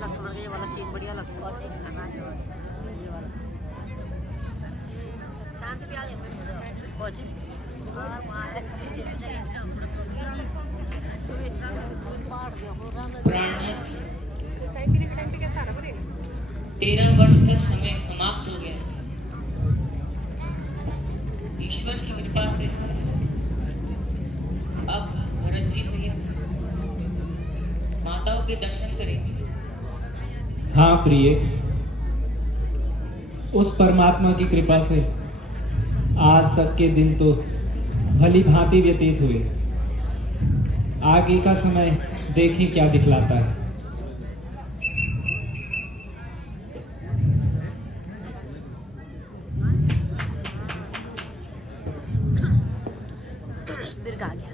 लक्ष्मण का ये वाला सीन बढ़िया लगता है। ये वाला शांत भी आ प्राणनाथ, 13 वर्ष का समय समाप्त हो गया। ईश्वर की कृपा से अब भरत जी सहित माताओं के दर्शन करेंगे। हाँ प्रिय, उस परमात्मा की कृपा से आज तक के दिन तो भली भांति व्यतीत हुए। आगे का समय देखें क्या दिखलाता है। बिरगा गया।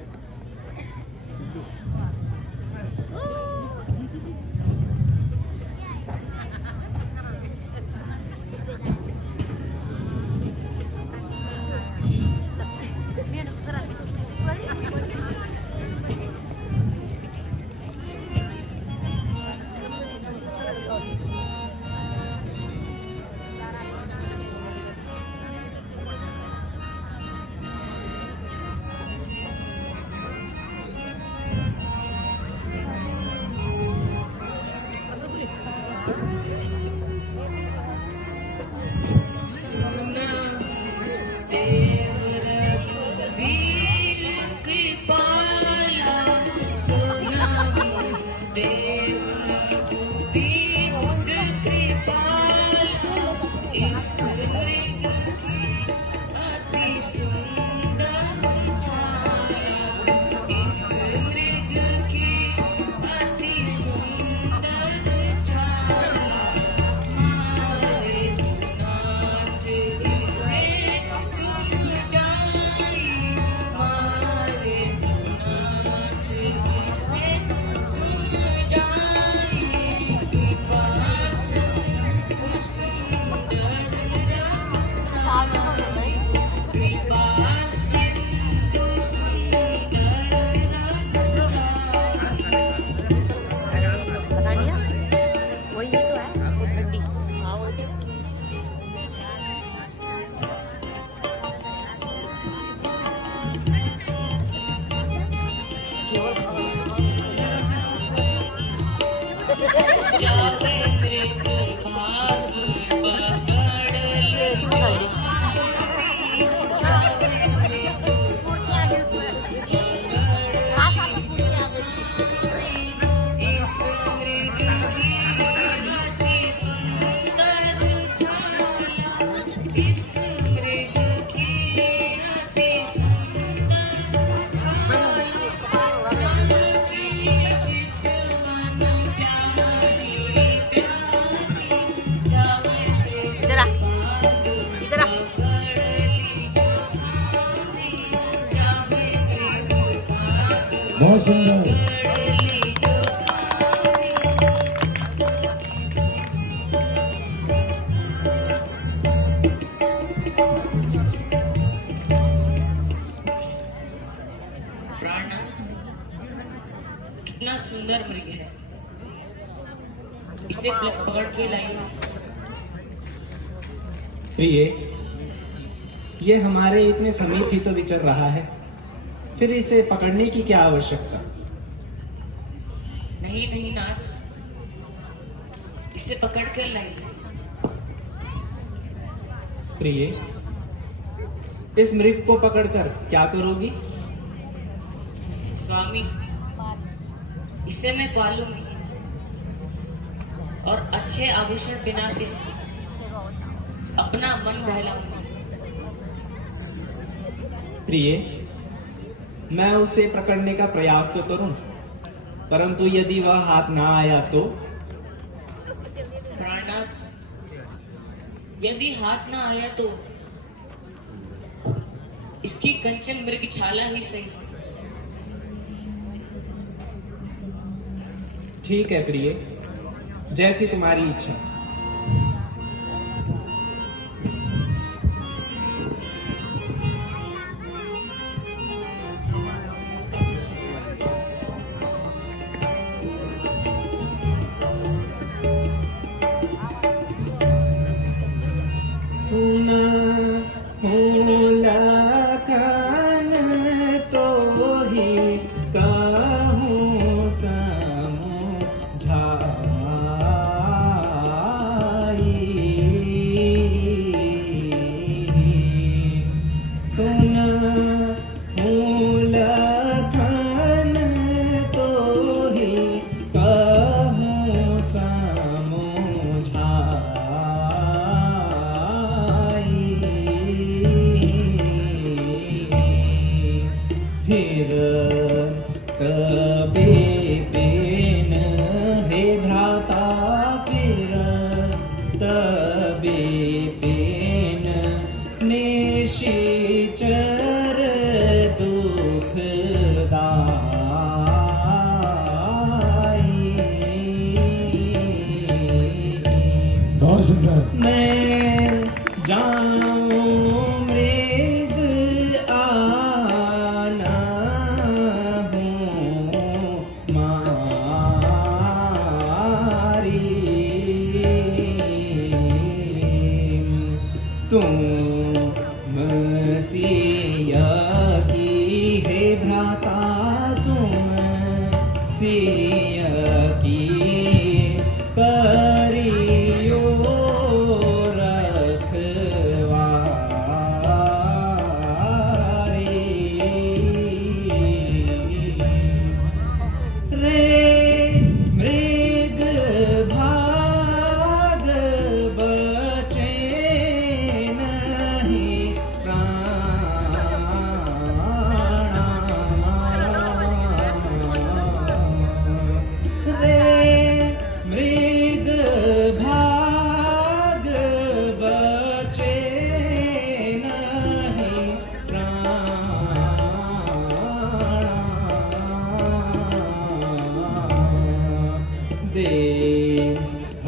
बहुत सुंदर। कितना सुंदर मृग है, इसे पकड़ के लाइए। प्रिय, ये हमारे इतने समीप ही तो विचर रहा है, फिर इसे पकड़ने की क्या आवश्यकता। नहीं नहीं नाथ, इसे पकड़ कर लाइए। प्रिय, इस मृग को पकड़कर क्या करोगी। स्वामी, इसे मैं पालूंगी और अच्छे आभूषण पहना के अपना मन बहलाऊंगी। प्रिय, मैं उसे पकड़ने का प्रयास तो करूं, परंतु यदि वह हाथ ना आया तो। प्राणनाथ, यदि हाथ ना आया तो इसकी कंचन मृगशाला ही सही। ठीक है प्रिय, जैसी तुम्हारी इच्छा। सुंदर। मैं जाऊं मृग आना हूँ मारी, तुम सिया की है भ्राता, तुम सिया की करियो रखवारी। रे मृग भाग बचे नहीं रे मृग भाग बचे नहीं देह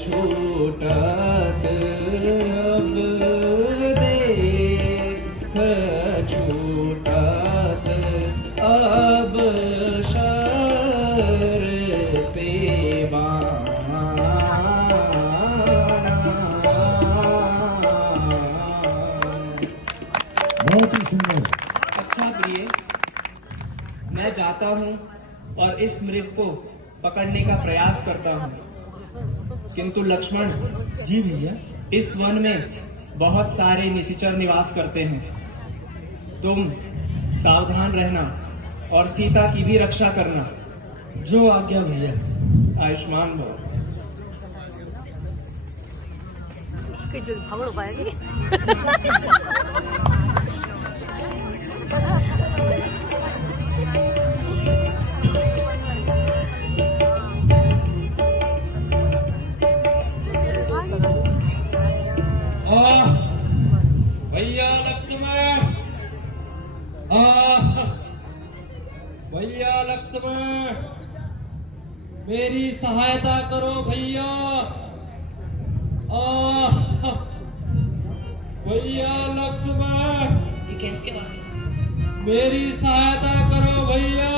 छूटत अब, देह छूटत अब शर से बहुत ही सुंदर। अच्छा प्रिय, मैं जाता हूँ और इस मृग को पकड़ने का प्रयास करता हूँ, किंतु लक्ष्मण जी भैया। इस वन में बहुत सारे निशाचर निवास करते हैं। तुम सावधान रहना और सीता की भी रक्षा करना। जो आज्ञा भैया। आयुष्मान भव। जो भावड़ पाएगी भैया लक्ष्मण, भैया लक्ष्मण, मेरी सहायता करो भैया। भैया लक्ष्मण, ये कैसे बात है? मेरी सहायता करो भैया।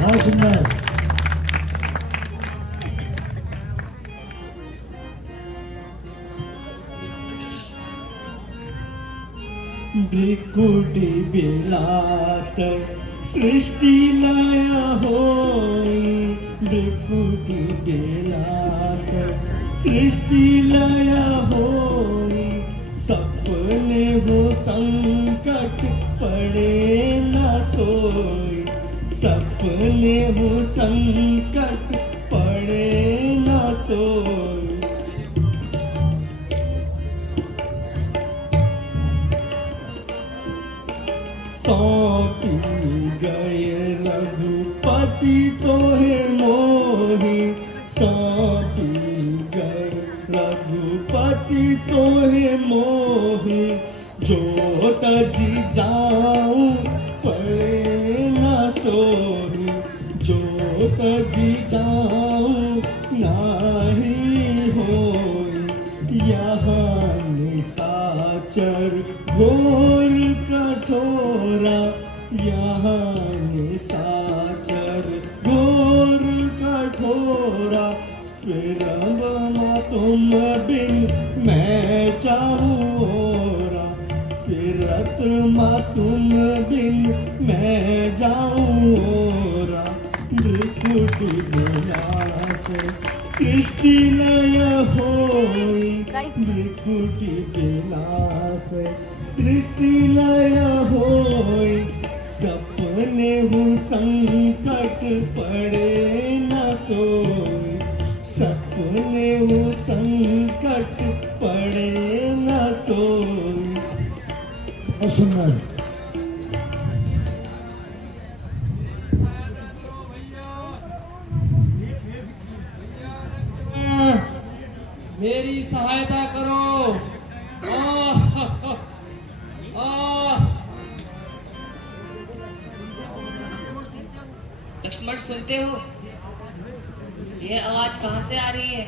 बहुत सुंदर। भृकुटी विलास सृष्टि लाया होई, भृकुटी विलास सृष्टि लाया होई, सपने वो संकट पड़े न सोई, सपने वो संकट पड़े न सोई। सौंपी गए रघुपति तोहे मोहि, सौंपी गए रघुपति तोहे मोहि, जो तजी जाऊं पड़े न सोहि, जो तजी जाऊं नाही होई। यहाँ निशाचर घोर कठोरा, यहाँ निशाचर घोर तुम बिन मैं चाहूँ ओरा, फिरत माँ तुम बिन मैं जाऊँ ओरा। त्रिकुटी विनाश सृष्टि लय होई, त्रिकुटी विनाश सृष्टि लय होई। सपने हूँ संकट पड़े न सोई, सपने हूँ संकट पड़े न सोई। बहुत सुंदर। मेरी सहायता करो। आह, आह। लक्ष्मण सुनते हो? ये आवाज कहाँ से आ रही है?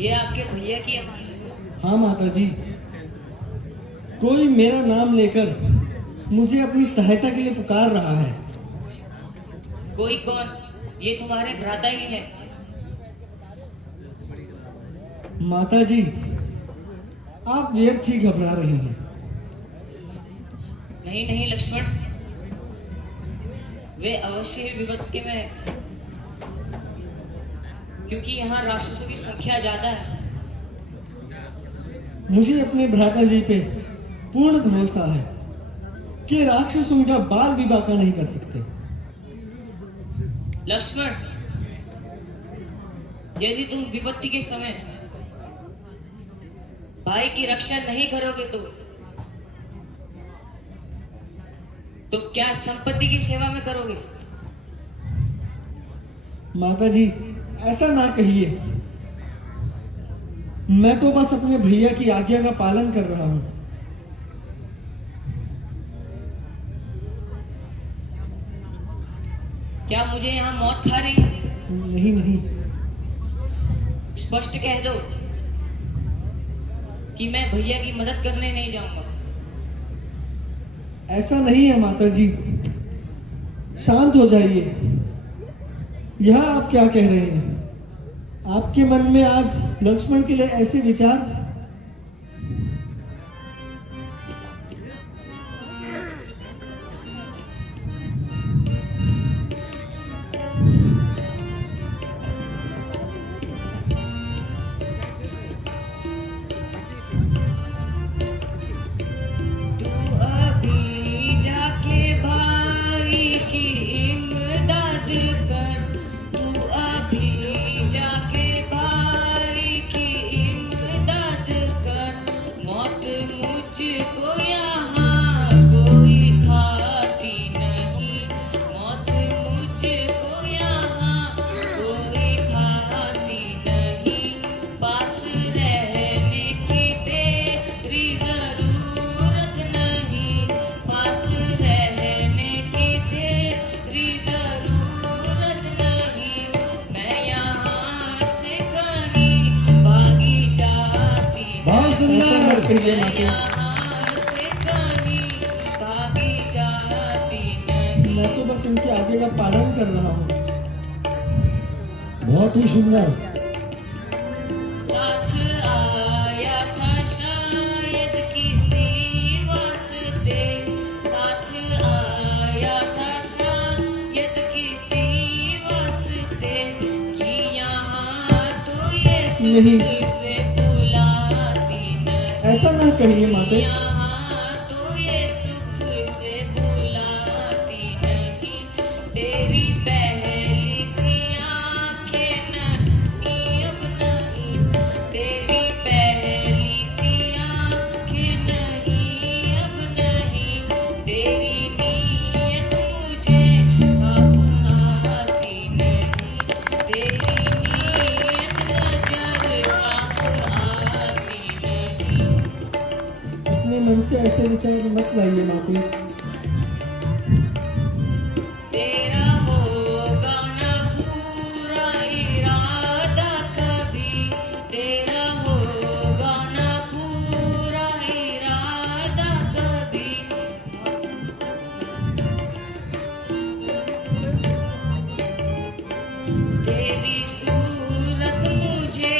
ये आपके भैया की आवाज है। हाँ माता जी, कोई मेरा नाम लेकर मुझे अपनी सहायता के लिए पुकार रहा है। कोई कौन? ये तुम्हारे भ्राता ही है। माता जी, आप व्यर्थ ही घबरा रही हैं। नहीं नहीं लक्ष्मण, वे अवश्य ही विपत्ति में है, क्योंकि यहाँ राक्षसों की संख्या ज्यादा है। मुझे अपने भ्राता जी पे पूर्ण भरोसा है कि राक्षस उनका बाल भी बांका नहीं कर सकते। लक्ष्मण, यदि तुम विपत्ति के समय भाई की रक्षा नहीं करोगे तो क्या संपत्ति की सेवा में करोगे? माता जी, ऐसा ना कहिए। मैं तो बस अपने भैया की आज्ञा का पालन कर रहा हूं। क्या मुझे यहाँ मौत खा रही है? नहीं नहीं, स्पष्ट कह दो कि मैं भैया की मदद करने नहीं जाऊंगा। ऐसा नहीं है माता जी, शांत हो जाइए। यह आप क्या कह रहे हैं? आपके मन में आज लक्ष्मण के लिए ऐसे विचार? कहिए माता, मैं तो बस उनके आगे का पालन कर रहा हूँ। बहुत ही सुंदर। साथ आया था शायद किसी वास्ते, साथ आया था शायद किसी वास्ते, कि यहाँ तो ये नहीं। सुख से बुलाती ऐसा ना कहिए माता। यहाँ तो ये सुख से बुलाती नहीं, तेरी पहली सी आंखें नहीं अब नहीं, तेरी पहली सी आंखें नहीं अब नहीं, तेरी नीयत मुझे साफ आती नहीं, तेरी नीयत नजर साफ आती नहीं। अपने मन से ऐसे विचार मत लाइए माता। तेरा होगा ना पूरा इरादा कभी, तेरा होगा ना पूरा इरादा कभी, तेरी सूरत मुझे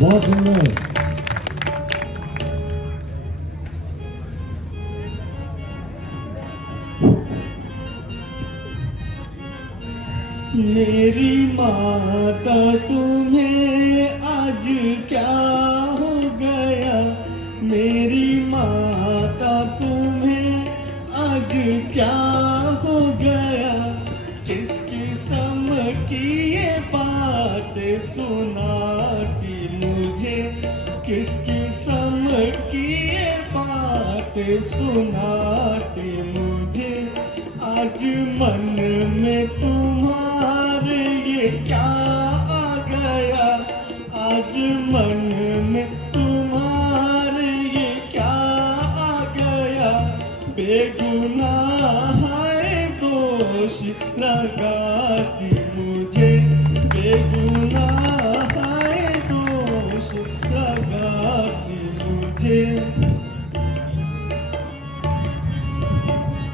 बहुत सुंदर। मेरी माता तुम्हें आज क्या हो गया, मेरी माता तुम्हें आज क्या हो गया, किस किस्म की ये बातें सुनाती मुझे, किस किस्म की ये बातें सुनाती मुझे, आज मन में तुम्हारे ये क्या आ गया, आज मन में तुम्हारे ये क्या आ गया, बेगुनाह है दोष लगाती मुझे, बेगुनाह है दोष लगाती मुझे।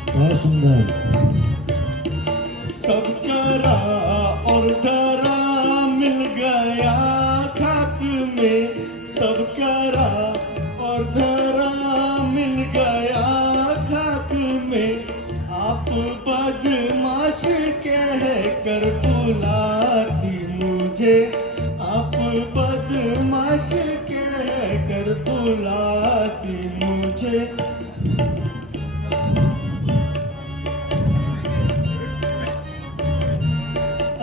बहुत सुंदर। सब करा और धरा मिल गया खाक में, सब करा और धरा मिल गया खाक में, आप बदमाश कह कर बुलाती मुझे, आप बदमाश कह कर बुलाती मुझे।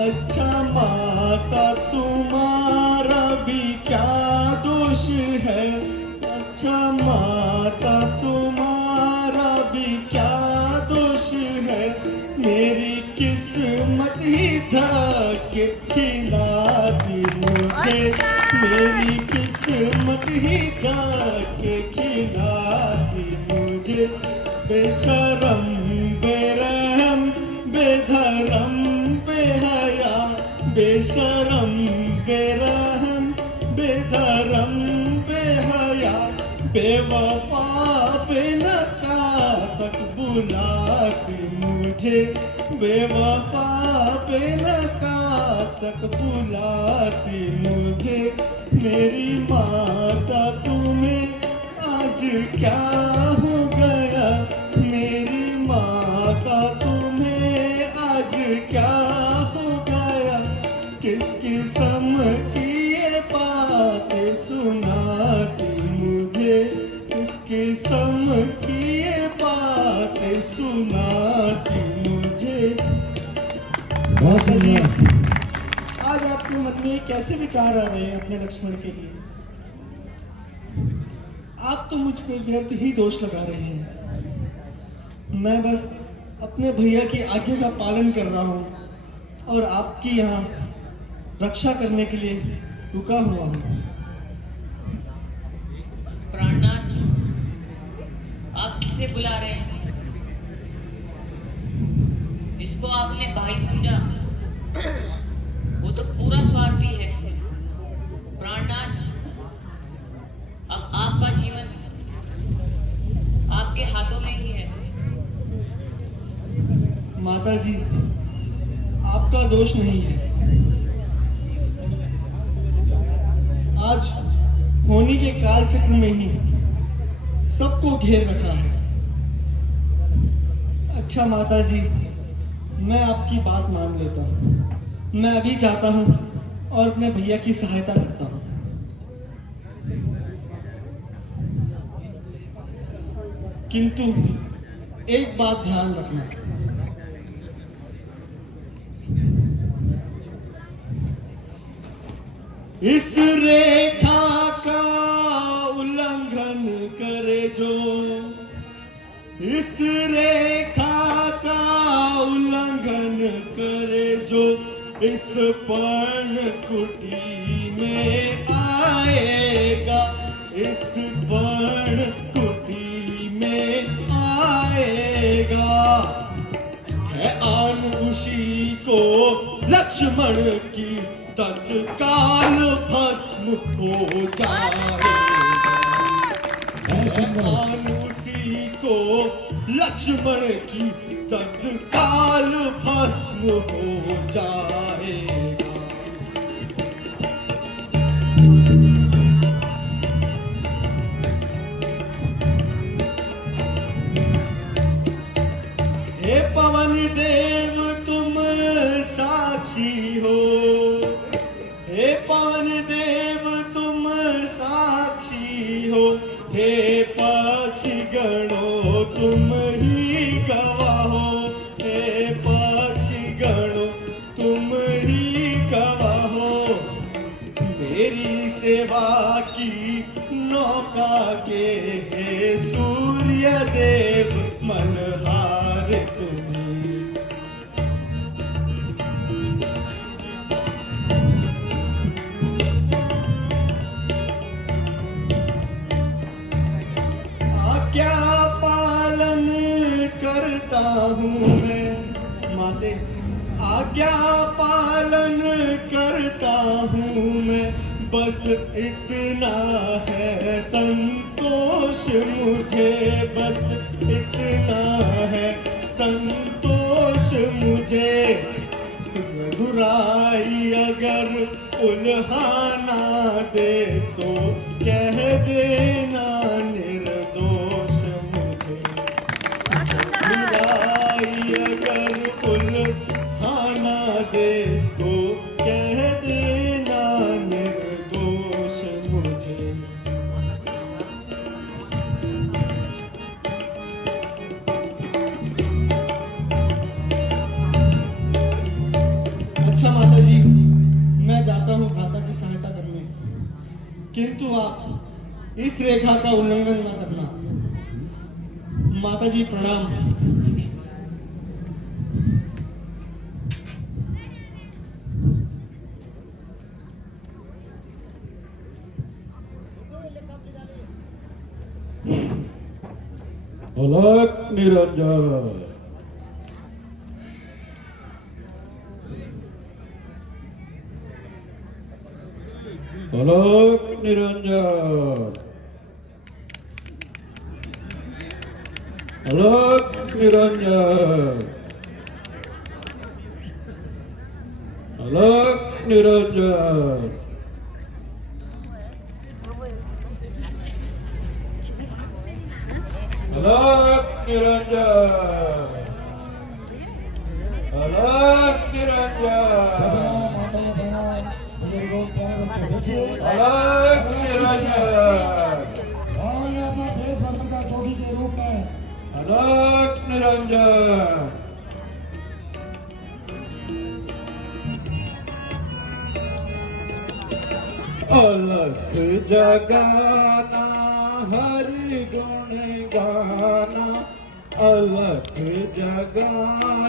अच्छा माता तुम्हारा भी क्या दोष है, अच्छा माता तुम्हारा भी क्या दोष है, मेरी किस्मत ही धक्के खिलाती मुझे, मेरी किस्मत ही धक्के खिलाती मुझे। बेशरम बेरहम बेधर्म बेहया, बेशरम बेरहम बेधर्म बेहया, बेवफा बेनकाब बुलाती मुझे, बेवफा बेनकाब बुलाती मुझे। मेरी माता तुम्हें आज क्या हो गया, मेरी माता तुम्हें आज क्या हो गया, किस किस्म की ये बातें सुनाती मुझे, किस किस्म की ये बातें सुनाती मुझे। बहुत सुंदर। आज आपके मन में कैसे विचार आ रहे हैं अपने लक्ष्मण के लिए? आप तो मुझ पे व्यर्थ ही दोष लगा रहे हैं। मैं बस अपने भैया की आज्ञा का पालन कर रहा हूँ और आपकी यहाँ रक्षा करने के लिए रुका हुआ हूँ। प्राणनाथ, आप किसे बुला रहे हैं? जिसको आपने भाई समझा वो तो पूरा स्वार्थी है। प्राणनाथ, अब आपका जीवन आपके हाथों में ही है। माता जी, आपका दोष नहीं है। आज होनी के काल चक्र में ही सबको घेर रखा है। अच्छा माता जी, मैं आपकी बात मान लेता हूँ। मैं अभी जाता हूँ और अपने भैया की सहायता करता हूँ। किंतु एक बात ध्यान रखना, इस रेखा का उल्लंघन करे जो, इस रेखा का उल्लंघन करे जो, इस पर्ण कुटी में आएगा, इस पर्ण कुटी में आएगा। है आन उसी को लक्ष्मण की तत्काल भस्म हो जाएगा। आन उसी को लक्ष्मण की तत्काल भस्म हो जाएगा। साक्षी हो, हे पवन देव तुम साक्षी हो, हे पक्षी गणों तुम ही गवाह हो, हे पक्षी गणों तुम ही गवाह हो। मेरी सेवा की नौका के हे सूर्य देव मनहार तुम्ही। आज्ञा पालन करता हूँ मैं माते, आज्ञा पालन करता हूँ मैं, बस इतना है संतोष मुझे, बस इतना है संतोष मुझे। बुराई अगर उल्हाना दे तो कह देना निर्दोष मुझे, बुराई अगर उल्हाना दे तो कह देना निर्दोष मुझे। अच्छा माता जी, मैं जाता हूँ भ्राता की सहायता करने, किंतु आप इस रेखा का उल्लंघन न करना। माता जी प्रणाम। अलग निरंजन, अलग निरंजन, अलग निरंजन, अलग निरंजन। अलग निरंजन, अलग निरंजन, माताओं बहनों बुजुर्गों प्यारे बच्चों देखिए, अलग निरंजन, और ये अपना देश वर्तन का जोगी के रूप में अलग निरंजन। अलग जगाना हरि गुण गाना, अलग जगाना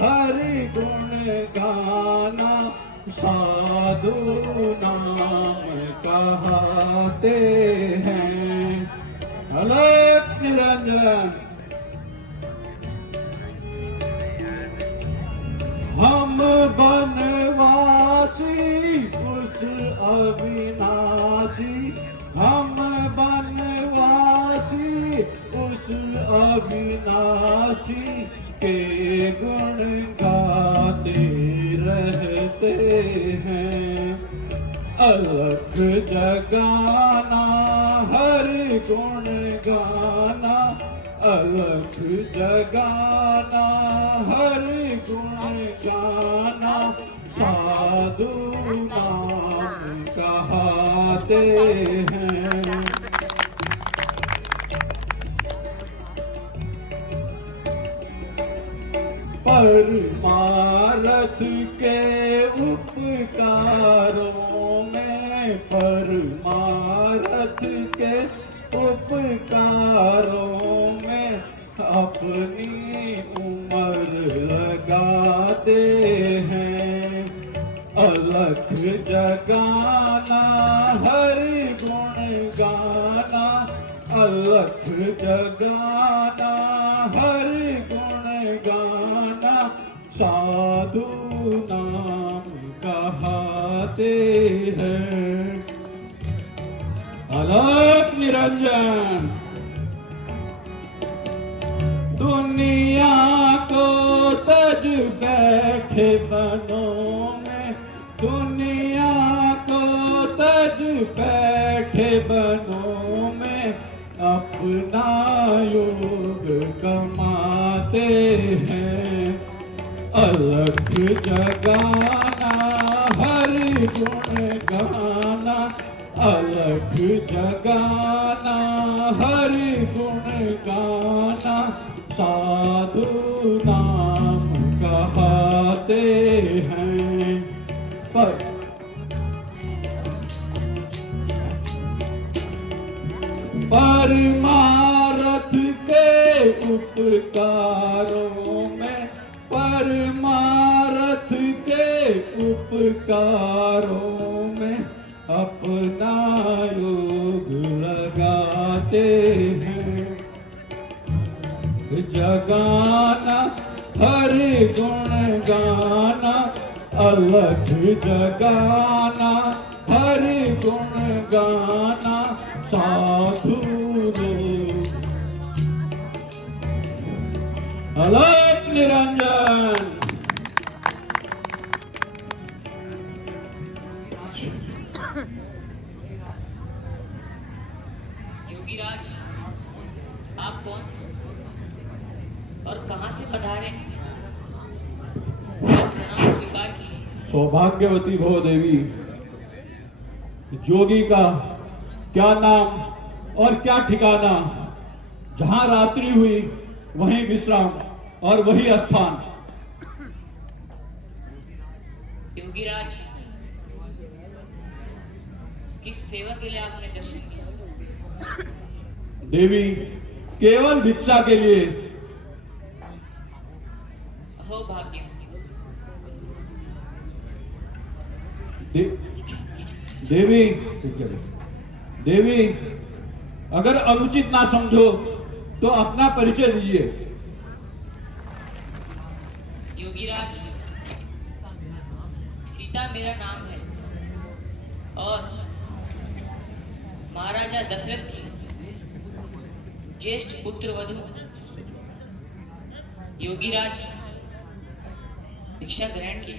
हरि गुण गाना, साधु नाम कहते हैं। अलग निरंजन, हम बनवासी उस अविनाशी, हम बनवासी उस अविनाशी के गुण गाते रहते हैं। अलख जगाना हरि गुण गाना, अलख जगाना हरि गुण गाना, साधु नाम कहते हैं। परमारथ के उपकारों में, परमारथ के उपकारों में अपनी उम्र लगाते हैं। अलख जगाना हरि गुण गाना, अलख जगाना हरि गुण गाना, साधु नाम कहते हैं। अलख निरंजन, दुनिया को तज बैठे बनों में, दुनिया को तज बैठे बनों में, अपना योग कमाते हैं। अलख जगाना हर गुण गाना, अलख जगाना हर गुण गाना, साधु नाम कहते हैं। परमारथ के उपकारों में, परमारथ के उपकारों में अपना योग लगाते हैं। जगाना हर गुण गाना, अलख जगाना हर गुण गाना, साधु लोग। अलख निरंजन। योगीराज, आप कौन और कहां से पधारे? प्रणाम स्वीकार कीजिए। सौभाग्यवती भो देवी, जोगी का क्या नाम और क्या ठिकाना, जहां रात्रि हुई वहीं विश्राम और वही स्थान। योगीराज, किस सेवा के लिए आपने दर्शन किया? देवी, केवल भिक्षा के लिए। हो भाग्य। देवी, देवी, अगर अनुचित ना समझो तो अपना परिचय दीजिए। योगीराज, सीता मेरा नाम है और महाराजा दशरथ की ज्येष्ठ पुत्र वधू। योगीराज, भिक्षा ग्रहण की।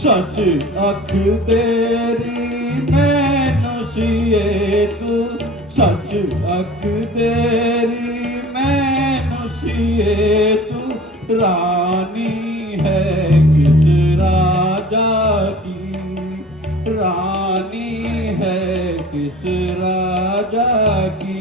सच अख तेरी मैनू सिए तू, सच अख तेरी मैनू सिए तू, रानी है किस राजा की, रानी है किस राजा की।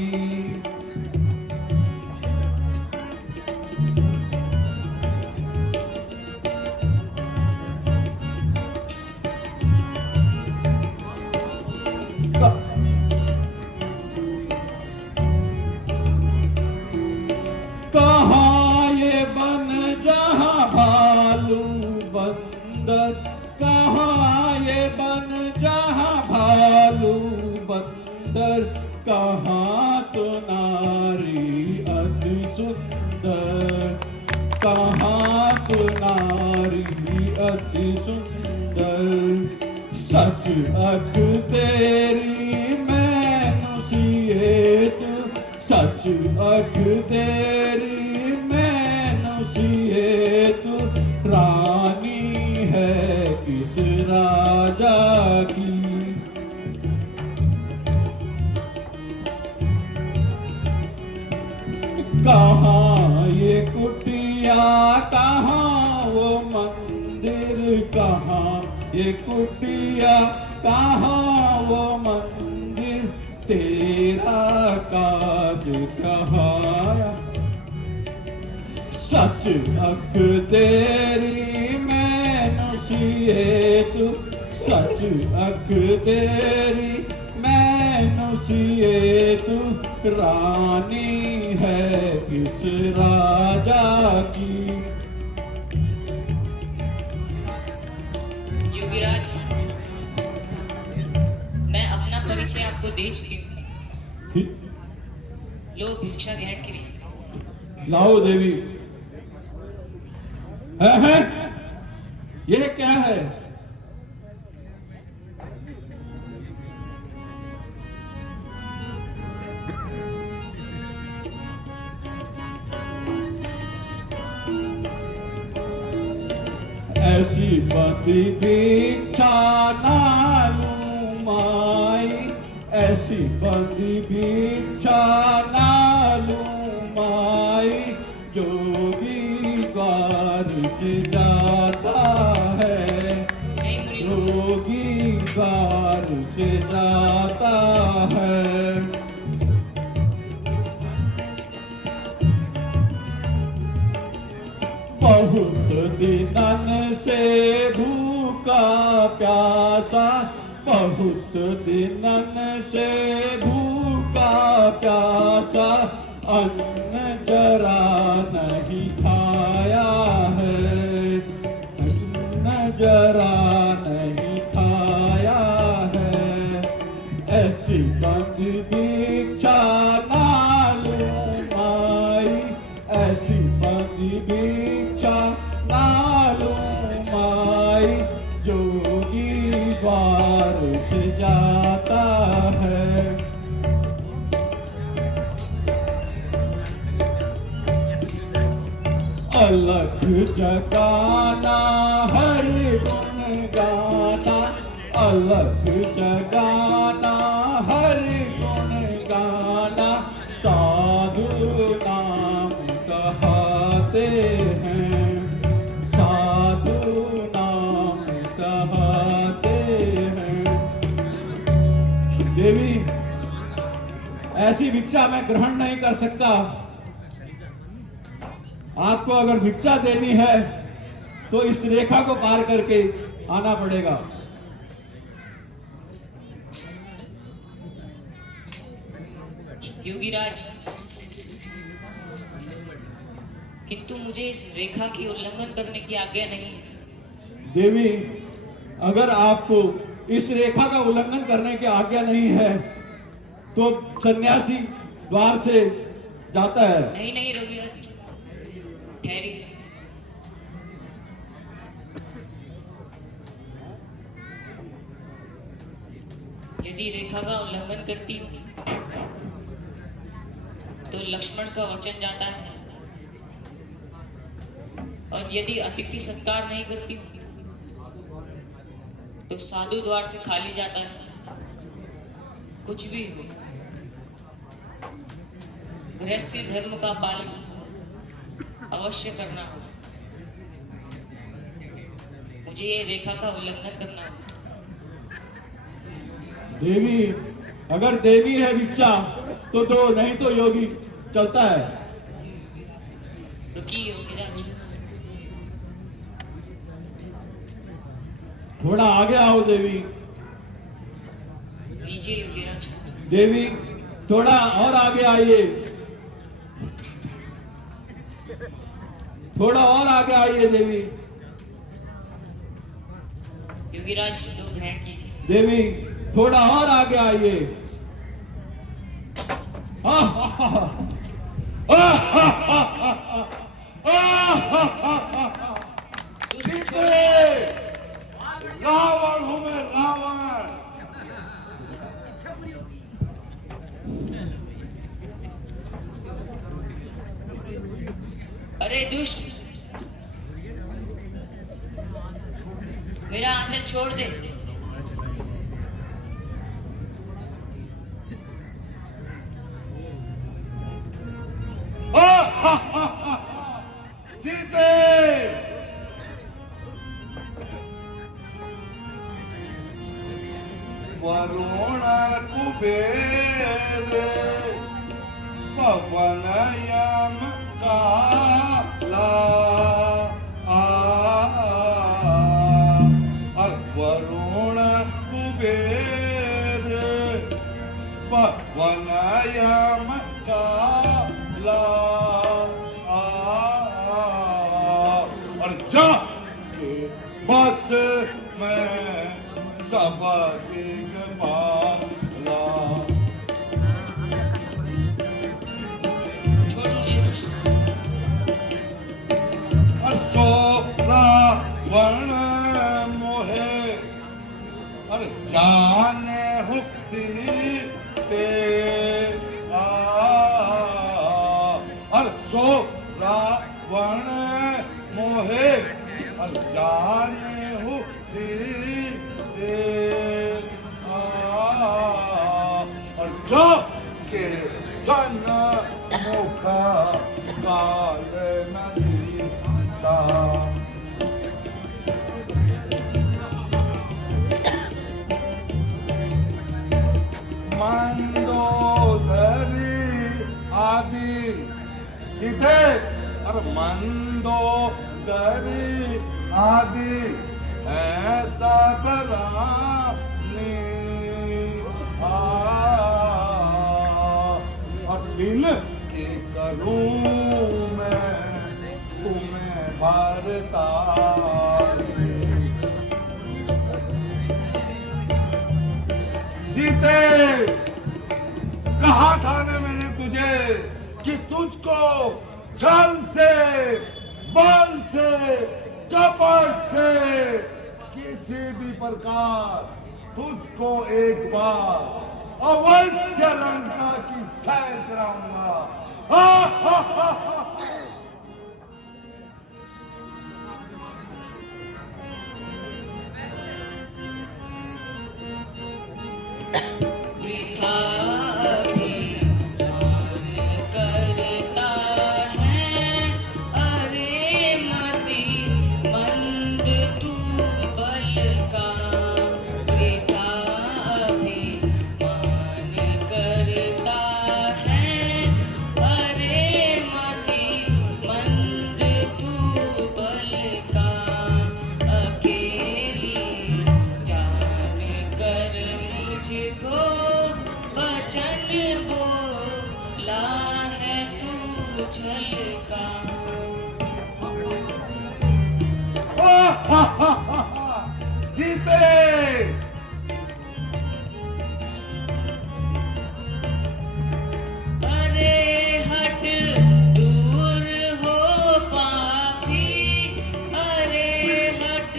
कहाँ ये बन जहाँ भालू बंदर, कहाँ ये बन जहाँ भालू बंदर, कहाँ तो नारी अति सुंदर, कहाँ तो नारी अति सुंदर। सच अख तेरी मैनू सिए तू, सच अख तेरी मैनू सिए तू, रानी है किस राजा की। कहाँ ये कुटिया, कहाँ वो मंदिर, कहाँ ये कुटिया, कहाँ वो मंदिर, तेरा काज कहाया। सच अख तेरी मैनू सिए तू, सच अख तेरी मैनू सिए तू, रानी है किस राजा की। योगीराज, मैं अपना परिचय आपको दे चुकी हूँ। लो भिक्षा ग्रहण करिए। लाओ देवी। है? ये क्या है? ऐसी बंदी भिक्षा नालू माई, ऐसी बंदी भिक्षा नालू माई, जोगी द्वार से जाता है, जोगी द्वार से जाता है। बहुत दिनन से भूखा प्यासा, बहुत दिनन से भूखा प्यासा, अन्न जरा नहीं खाया है, अन्न जरा नहीं खाया है। ऐसी बंदी भिक्षा नालू माई, ऐसी बंदी भिक्षा नालू माई, जोगी द्वार से जाता है। अलख जगाना हरि गुण गाना, अलख जगाना हरि गुण गाना, साधु नाम कहते हैं, साधु नाम कहते हैं। देवी, ऐसी भिक्षा मैं ग्रहण नहीं कर सकता। आपको अगर भिक्षा देनी है तो इस रेखा को पार करके आना पड़ेगा। योगीराज, किंतु मुझे इस रेखा की उल्लंघन करने की आज्ञा नहीं है। देवी, अगर आपको इस रेखा का उल्लंघन करने की आज्ञा नहीं है तो सन्यासी द्वार से जाता है। नहीं नहीं योगीराज, ठहरिए। यदि रेखा का उल्लंघन करती हूँ तो लक्ष्मण का वचन जाता है, और यदि अतिथि सत्कार नहीं करती हूँ तो साधु द्वार से खाली जाता है। कुछ भी हो, गृहस्थी धर्म का पालन अवश्य करना हो। मुझे ये रेखा का उल्लंघन करना हो। देवी, अगर देवी है भिक्षा तो दो, नहीं तो योगी चलता है। रुकिए योगीराज, थोड़ा आगे आओ देवी। लीजिए योगीराज। देवी, थोड़ा और आगे आइए, थोड़ा और आगे आइए देवी। योगीराज, दो ग्रहण कीजिए। देवी, थोड़ा और आगे आइए। रावण हूं मैं, रावण। अरे दुष्ट, मेरा आंचल छोड़ दे। सीते, वरुण कुबेर पवन यम काला, वरुण कुबेर पवन यम काला, और जाके बस में सब दिग्पाला। छोड़ मुझे दुष्ट। सो रावण मोहे, और जाने हुक्ति ते, और सो रावण मोहे, और और जाने हो सीते और जो के सन मुख काल नदीता मंदोदरी आदि सीधे और मंदोदरी आदि ऐसा करानी और दिन के करूं मैं तुम्हें भरता सीते कहा था ना मैंने तुझे कि तुझको छल से बल से कपट से किसी भी प्रकार तुझको एक बार अवश्य लंका की सैर कराऊंगा। सीते अरे हट दूर हो पापी, अरे हट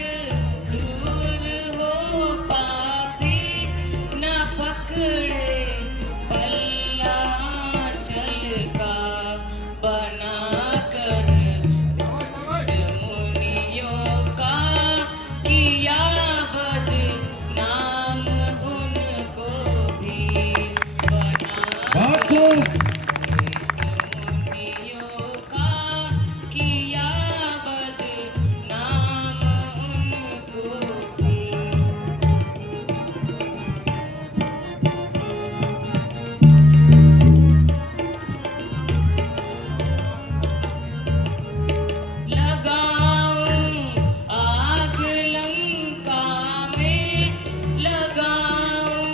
दूर हो पापी, ना पकड़े पल्ला चल का बना कर मुनियों का किया बदनाम उनको भी बना मुनियों का किया बदनाम उनको भी। लगाऊं आग लंका में, लगाऊं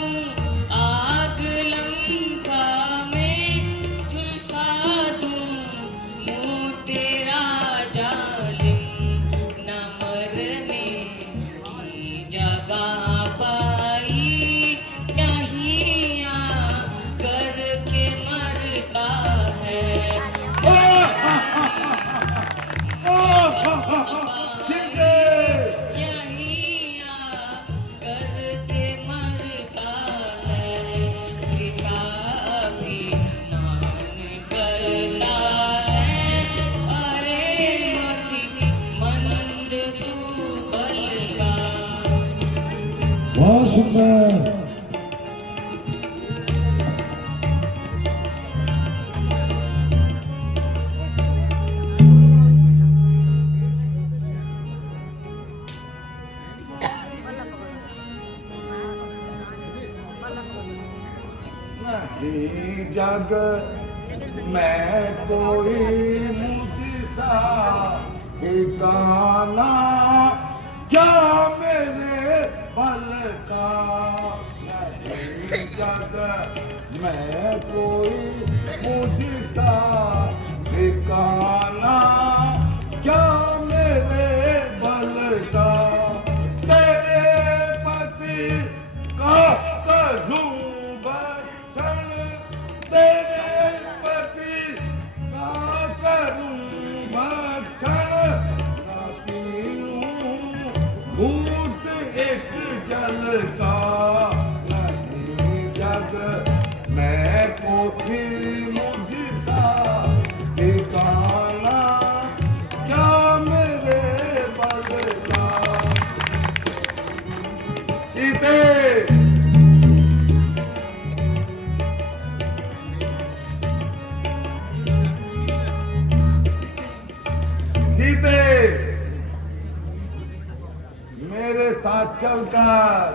आग लंका में, झुलसा दूं मुँह तेरा जालिम, न मरने की जगह पाई, यहीं आकर के मरता है। यहीं आकर के मरता है, पिता अभिमान करता है, अरे मति मंद तू बलगा। बहुत सुंदर। नहीं जग मैं कोई मुझसा ठिकाना क्या मेरे बल का। नहीं जग मैं कोई मुझसा ठिकाना क्या मेरे बल का। तेरे पति का करूं भक्षण, तेरे पति का करूं भक्षण, ना पीऊं घूंट एक जल का। नहीं जग मैं कोई सीते, मेरे साथ चलकर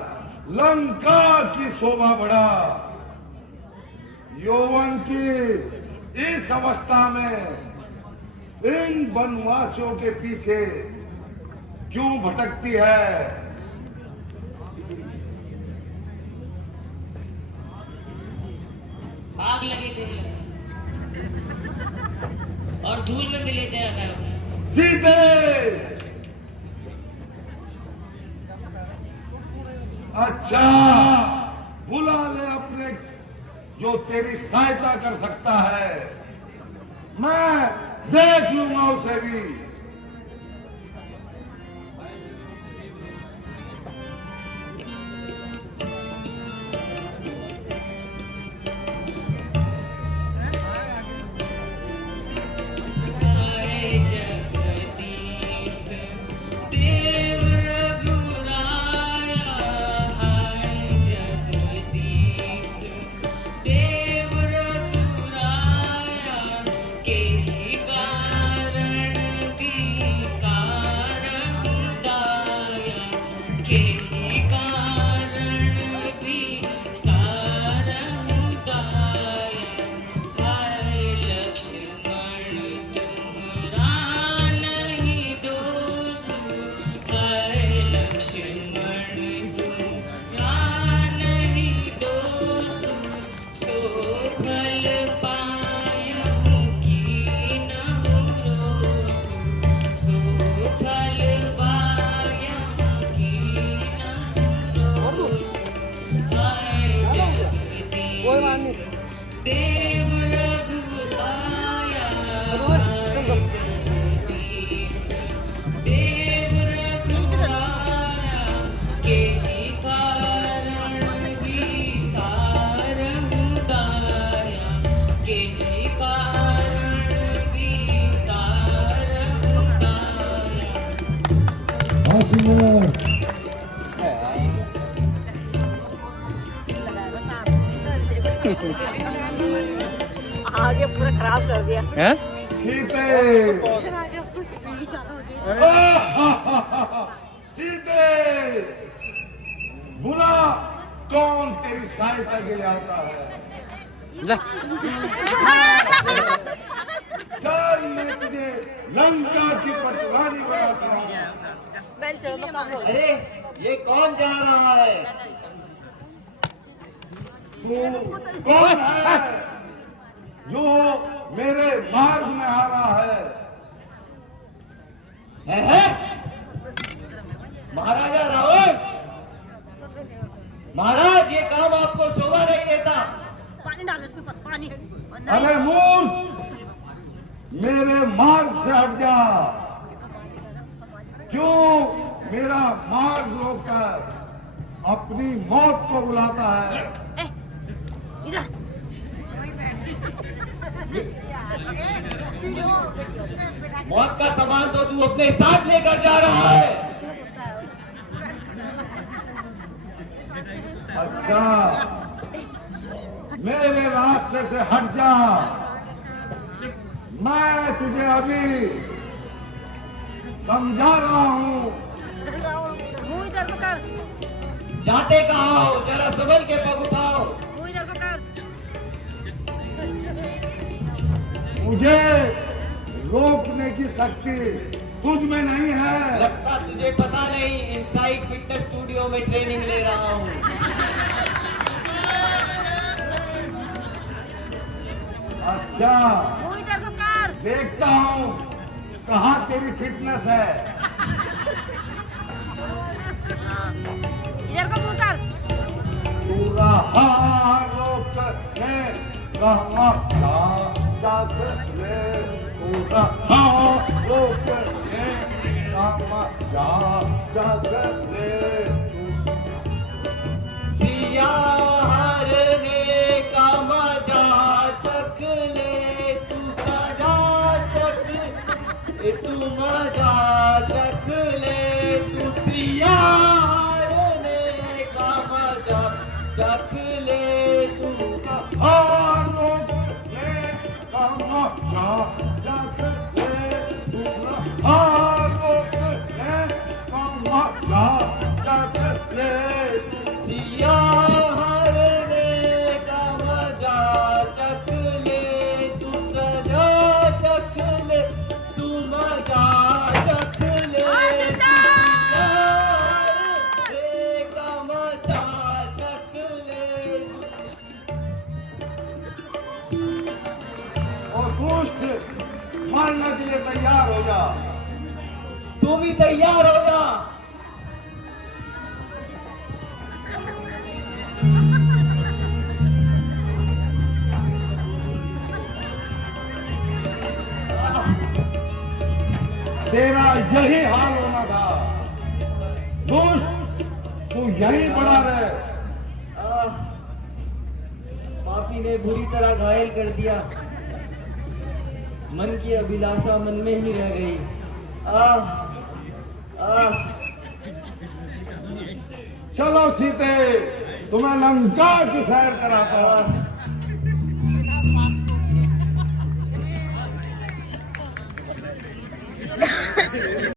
लंका की शोभा बढ़ा। यौवन की इस अवस्था में इन वनवासियों के पीछे क्यों भटकती है? आग लगी थी और धूल में मिले थे। सीते, अच्छा बुला ले अपने जो तेरी सहायता कर सकता है, मैं देख लूंगा उसे भी। हाँ सिंगर आगे पूरा खराब कर दिया। सीते, सीते, बुला कौन तेरी सहायता के लिए आता है? चल मैं तुझे लंका की पटवारी बनाता हूँ। अरे ये कौन जा रहा है? तू कौन है जो मेरे मार्ग में आ रहा है? महाराजा रावण, महाराज ये काम आपको शोभा नहीं देता। पानी डालो इसके ऊपर, पानी। अरे मूर्ख, मेरे मार्ग से हट जा। क्यों मेरा मार्ग रोककर अपनी मौत को बुलाता है? मौत का सामान तो तू अपने साथ लेकर जा रहा है। अच्छा, मेरे रास्ते से हट जा। मैं तुझे अभी समझा रहा हूँ। मुंह इधर को कर, जाते कहाँ हो? जरा संभल के पग उठाओ। मुंह इधर को कर। मुझे रोकने की शक्ति तुझ में नहीं है। लगता तुझे पता नहीं, इनसाइड फिटनेस स्टूडियो में ट्रेनिंग ले रहा हूँ। अच्छा, मुंह इधर को कर। देखता हूँ कहाँ तेरी फिटनेस है। इधर को मुंह कर। तू रहा रोक ले कहाँ जात ले। तू रहा रोक ले कहाँ जात ले। सिया हरने का मजा चख ले, तू सजा चख, तू मजा चख ले। तू सिया हरने का मजा चख ले, तू रोक ले कहाँ जात ले। तू रहा दुष्ट मारने के लिए तैयार हो जा। तू भी तैयार हो जा। तेरा यही हाल होना था। दुष्ट, तू यहीं पड़ा रहे। पापी ने बुरी तरह घायल कर दिया। मन की अभिलाषा मन में ही रह गई। चलो सीते, तुम्हें लंका की सैर कराता हूं।